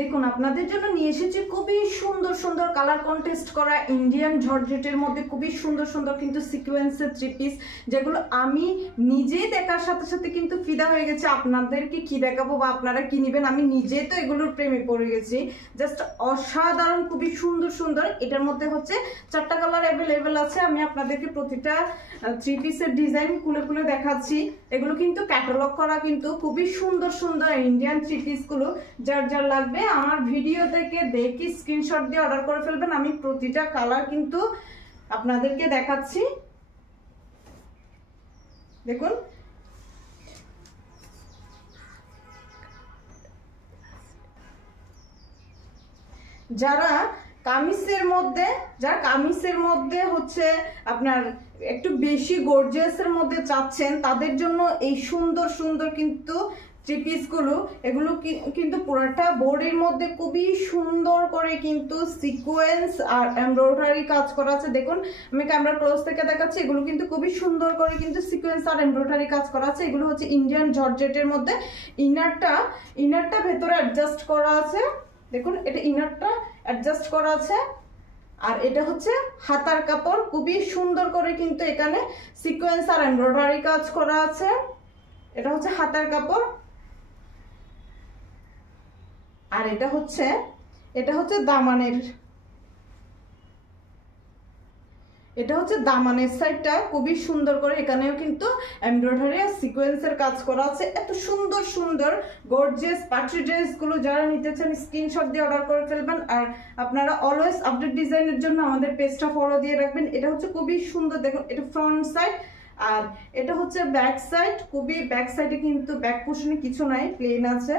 দেখুন আপনাদের জন্য নিয়ে এসেছি খুবই সুন্দর সুন্দর কালার কন্টেস্ট করা ইন্ডিয়ান জর্জেটের মধ্যে খুবই সুন্দর সুন্দর কিন্তু সিকোয়েন্সের থ্রি পিস, যেগুলো আমি নিজেই দেখার সাথে সাথে কিন্তু ফিদা হয়ে গেছে। আপনাদেরকে কি দেখাবো বা আপনারা কি নেবেন, আমি নিজে তো এগুলোর প্রেমে পড়ে গেছি। জাস্ট অসাধারণ, খুবই সুন্দর সুন্দর। এটার মধ্যে হচ্ছে 4টা কালার অ্যাভেলেবেল আছে। আমি আপনাদেরকে প্রতিটা থ্রি পিসের ডিজাইন খুলে খুলে দেখাচ্ছি। এগুলো কিন্তু ক্যাটালগ করা, কিন্তু খুবই সুন্দর সুন্দর ইন্ডিয়ান থ্রি পিসগুলো। যার যার লাগবে আমার ভিডিও থেকে দেখি স্ক্রিনশট দিয়ে অর্ডার করে ফেলবেন। আমি প্রতিটা কালার কিন্তু আপনাদেরকে দেখাচ্ছি। দেখুন, যারা কামিজের মধ্যে হচ্ছে আপনার একটু বেশি গর্জিয়াসের মধ্যে চাচ্ছেন, তাদের জন্য এই সুন্দর সুন্দর কিন্তু থ্রি পিসগুলো, এগুলো কিন্তু পুরোটা বডির মধ্যে খুবই সুন্দর করে কিন্তু সিকোয়েন্স আর এমব্রয়ডারি কাজ করা আছে। দেখুন আমি ক্যামেরা ক্লোজ থেকে দেখাচ্ছি, এগুলো কিন্তু খুবই সুন্দর করে কিন্তু সিকোয়েন্স আর এমব্রয়ডারি কাজ করা আছে। এগুলো হচ্ছে ইন্ডিয়ান জর্জেটের মধ্যে। ইনারটা ভেতরে অ্যাডজাস্ট করা আছে। দেখুন এটা ইনারটা অ্যাডজাস্ট করা আছে, আর এটা হচ্ছে হাতার কাপড়। খুবই সুন্দর করে কিন্তু এখানে সিকোয়েন্স আর এমব্রয়ডারি কাজ করা আছে। এটা হচ্ছে হাতার কাপড়, আর এটা হচ্ছে দামানের সাইডটা খুবই সুন্দর করে এখানেও কিন্তু এমব্রয়ডারি আর সিকোয়েন্সের কাজ করা আছে। এত সুন্দর সুন্দর গর্জিয়াস পার্টি ড্রেসগুলো যারা নিতে চান স্ক্রিনশট দিয়ে অর্ডার করে ফেলবেন। আর আপনারা অলওয়েজ আপডেট ডিজাইনের জন্য আমাদের পেজটা ফলো দিয়ে রাখবেন। এটা হচ্ছে খুবই সুন্দর। দেখুন এটা ফ্রন্ট সাইড, আর এটা হচ্ছে ব্যাক সাইড। খুবই ব্যাক সাইডে কিন্তু ব্যাক পোর্শনে কিছু নাই, প্লেন আছে।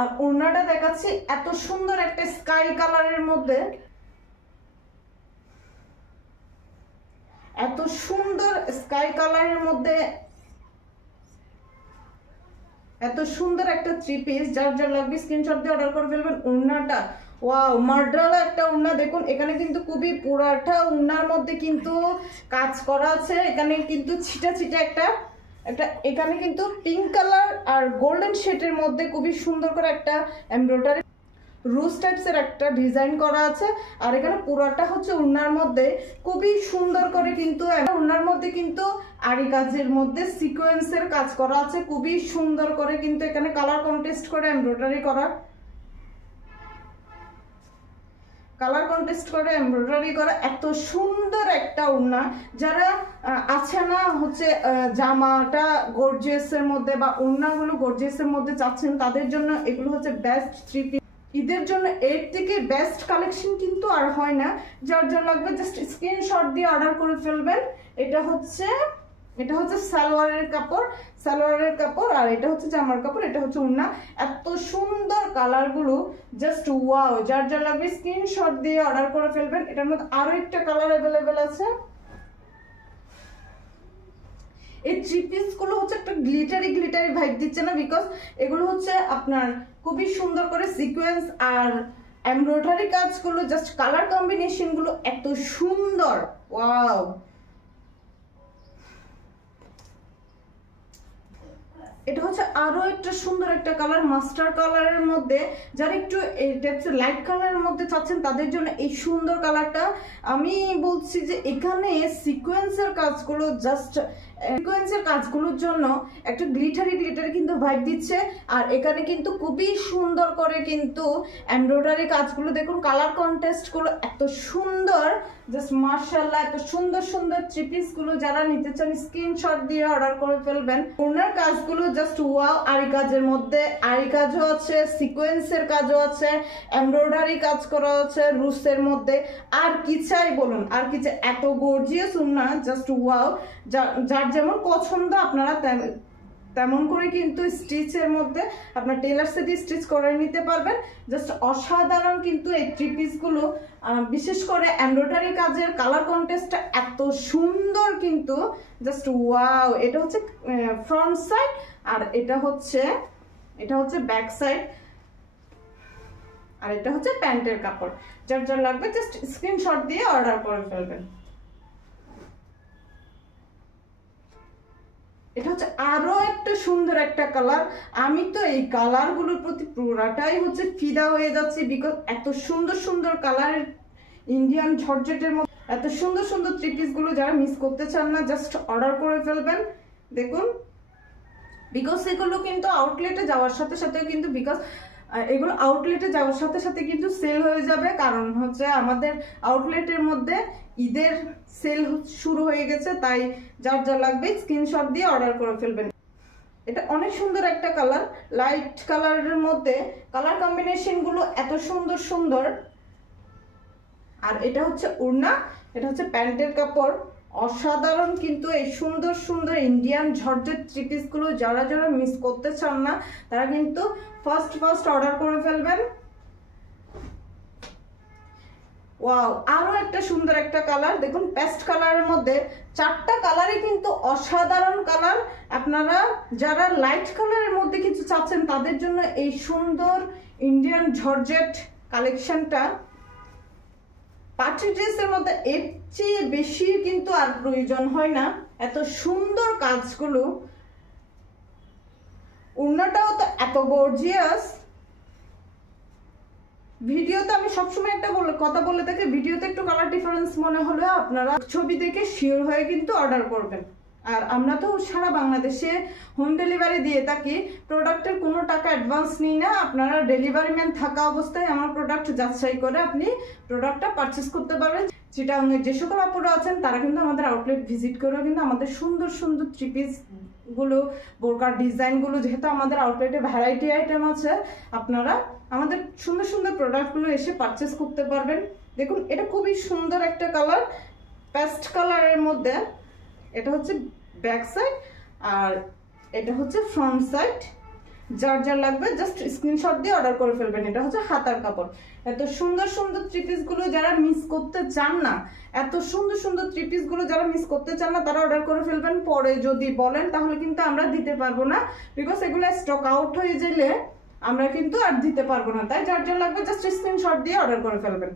আর ওড়নাটা দেখাচ্ছি এত সুন্দর একটা স্কাই কালারের মধ্যে, এত সুন্দর স্কাই কালারের মধ্যে এত সুন্দর একটা থ্রি পিস। যার যার লাগবে স্ক্রিনশট দিয়ে অর্ডার করে ফেলবেন। ওড়নাটা ওয়াও, মার্ডালা একটা ওড়না। দেখুন এখানে কিন্তু খুবই পুরাটা ওড়নার মধ্যে কিন্তু কাজ করা আছে। এখানে কিন্তু ছিটা ছিটা একটা এখানে কিন্তু পিঙ্ক কালার আর গোল্ডেন শেডের মধ্যে খুবই সুন্দর করে একটা এমব্রয়ডারি রুজ টাইপসের একটা ডিজাইন করা আছে। আর এখানে পুরাটা হচ্ছে ওড়নার মধ্যে খুবই সুন্দর করে কিন্তু ওড়নার মধ্যে কিন্তু আরি কাজের মধ্যে সিকোয়েন্সের কাজ করা আছে। খুবই সুন্দর করে কিন্তু এখানে কালার কন্টেস্ট করে এমব্রয়ডারি করা, এত সুন্দর একটা ওড়না। যারা আছে না হচ্ছে জামাটা গর্জিয়াসের মধ্যে বা ওড়নাগুলো গর্জিয়াসের মধ্যে চাচ্ছেন, তাদের জন্য এগুলো হচ্ছে বেস্ট থ্রি পিস। ঈদের জন্য এর থেকে বেস্ট কালেকশন কিন্তু আর হয় না। যার জন্য লাগবে জাস্ট স্ক্রিনশট দিয়ে অর্ডার করে ফেলবেন। এটা হচ্ছে সালোয়ারের কাপড়, আর এটা হচ্ছে জামার কাপড়। এটা হচ্ছে ওড়না। এত সুন্দর কালারগুলো, জাস্ট ওয়াও। যার যার লাগবে স্ক্রিনশট দিয়ে অর্ডার করে ফেলবেন। এটার মধ্যে আরো একটা কালার অ্যাভেলেবেল আছে। এই থ্রি পিস গুলো হচ্ছে একটা গ্লিটারি ভাইব দিচ্ছে না, বিকজ এগুলো হচ্ছে আপনার খুবই সুন্দর করে সিকোয়েন্স আর এমব্রয়ডারি কাজগুলো, জাস্ট কালার কম্বিনেশন গুলো এত সুন্দর। ওয়াও, এটা হচ্ছে আরো একটা সুন্দর একটা কালার, মাস্টার কালারের মধ্যে। যারা একটু লাইট কালারের মধ্যে চাচ্ছেন তাদের জন্য এই সুন্দর কালারটা। আমি বলছি যে এখানে সিকোয়েন্সের কাজগুলোর জন্য একটা গ্লিটারি কিন্তু ভাইব দিচ্ছে। আর এখানে কিন্তু খুবই সুন্দর করে কিন্তু এমব্রয়ডারি কাজগুলো, দেখুন কালার কন্টেস্ট গুলো এত সুন্দর, জাস্ট মাশাআল্লাহ। এত সুন্দর সুন্দর থ্রি পিস গুলো যারা নিতে চান স্ক্রিনশট দিয়ে অর্ডার করে ফেলবেন। ওনার কাজগুলো জাস্ট ওয়াও। আরি কাজের মধ্যে আরি কাজও আছে, সিকোয়েন্সের কাজও আছে, এমব্রয়ডারি কাজ করা আছে রুসের মধ্যে। আর কি চাই বলুন, আর কি চাই? এত গর্জিয়াস ওড়না, জাস্ট ওয়াও। যার যেমন পছন্দ আপনারা তেমন করে কিন্তু স্টিচের মধ্যে আপনার টেলার সেটি স্টিচ করে নিতে পারবেন। জাস্ট অসাধারণ কিন্তু এই থ্রি পিসগুলো, বিশেষ করে এমব্রয়ডারি কাজের কালার কন্টেস্টটা এত সুন্দর কিন্তু, জাস্ট ওয়াও। এটা হচ্ছে ফ্রন্ট সাইড, আর এটা হচ্ছে ব্যাক সাইড, আর এটা হচ্ছে প্যান্টের কাপড়। যার যার লাগবে জাস্ট স্ক্রিনশট দিয়ে অর্ডার করে ফেলবেন। এটা হচ্ছে আরো একটা সুন্দর একটা কালার। আমি তো এই কালারগুলোর প্রতি পুরাটাই হচ্ছে ফিদা হয়ে যাচ্ছি, বিকজ এত সুন্দর সুন্দর কালার ইন্ডিয়ান জর্জেটের মধ্যে এত সুন্দর সুন্দর থ্রি পিস গুলো যারা মিস করতে চান না, জাস্ট অর্ডার করে ফেলবেন। দেখুন, বিকজ এগুলো কিন্তু আউটলেটে যাওয়ার সাথে সাথে কিন্তু এগুলো আউটলেটে যাওয়ার সাথে সাথে কিন্তু সেল হয়ে যাবে, কারণ হচ্ছে আমাদের আউটলেটের মধ্যে ঈদের সেল শুরু হয়ে গেছে। তাই যার যা লাগবে স্ক্রিনশট দিয়ে অর্ডার করে ফেলবেন। এটা অনেক সুন্দর একটা কালার, লাইট কালারের মধ্যে কালার কম্বিনেশন গুলো এত সুন্দর সুন্দর। আর এটা হচ্ছে ওড়না, এটা হচ্ছে প্যান্টের কাপড়, অসাধারণ কিন্তু এই সুন্দর সুন্দর ইন্ডিয়ান জর্জেট থ্রি পিস গুলো যারা যারা মিস করতে চান না তারা কিন্তু ফার্স্ট অর্ডার করে ফেলবেন। ওয়াও, আরো একটা সুন্দর একটা কালার দেখুন, পেস্ট কালারের মধ্যে চারটা কালারই কিন্তু অসাধারণ কালার। আপনারা যারা লাইট কালারের মধ্যে কিছু চাচ্ছেন তাদের জন্য এই সুন্দর ইন্ডিয়ান জর্জেট কালেকশনটা। পার্টি ড্রেসের মধ্যে এর চেয়ে বেশি কিন্তু আর প্রয়োজন হয় না, এত সুন্দর কাজগুলো। ওড়নাটাও তো এত গর্জিয়াস। ভিডিওতে আমি সবসময় একটা কথা বলে থাকি, ভিডিওতে একটু কালার ডিফারেন্স মনে হলে আপনারা ছবি দেখে শিওর হয়ে কিন্তু অর্ডার করবেন। আর আমরা তো সারা বাংলাদেশে হোম ডেলিভারি দিয়ে থাকি, প্রোডাক্টের কোনো টাকা অ্যাডভান্স নিই না। আপনারা ডেলিভারি ম্যান থাকা অবস্থায় আমার প্রোডাক্ট যাচাই করে আপনি প্রোডাক্টটা পারচেস করতে পারবেন। যেটা যে সকল আপুরা আছেন তারা কিন্তু আমাদের আউটলেট ভিজিট করেও কিন্তু আমাদের সুন্দর সুন্দর থ্রি পিস গুলো, বোরকার ডিজাইন গুলো, যেহেতু আমাদের আউটলেটে ভ্যারাইটি আইটেম আছে, আপনারা আমাদের সুন্দর সুন্দর প্রোডাক্ট গুলো এসে পারচেস করতে পারবেন। দেখুন, এটা খুবই সুন্দর একটা কালার, পেস্ট কালারের মধ্যে। এটা হচ্ছে ব্যাক সাইড আর এটা হচ্ছে ফ্রন্ট সাইড। যার যার লাগবে জাস্ট স্ক্রিনশট দিয়ে অর্ডার করে ফেলবেন। এটা হচ্ছে হাতার কাপড়। এত সুন্দর সুন্দর থ্রি পিস গুলো যারা মিস করতে চান না, এত সুন্দর সুন্দর থ্রি পিস গুলো যারা মিস করতে চান না তারা অর্ডার করে ফেলবেন। পরে যদি বলেন তাহলে কিন্তু আমরা দিতে পারবো না, বিকজ এগুলো স্টক আউট হয়ে গেলে আমরা কিন্তু আর দিতে পারবো না। তাই যার যার লাগবে জাস্ট স্ক্রিনশট দিয়ে অর্ডার করে ফেলবেন।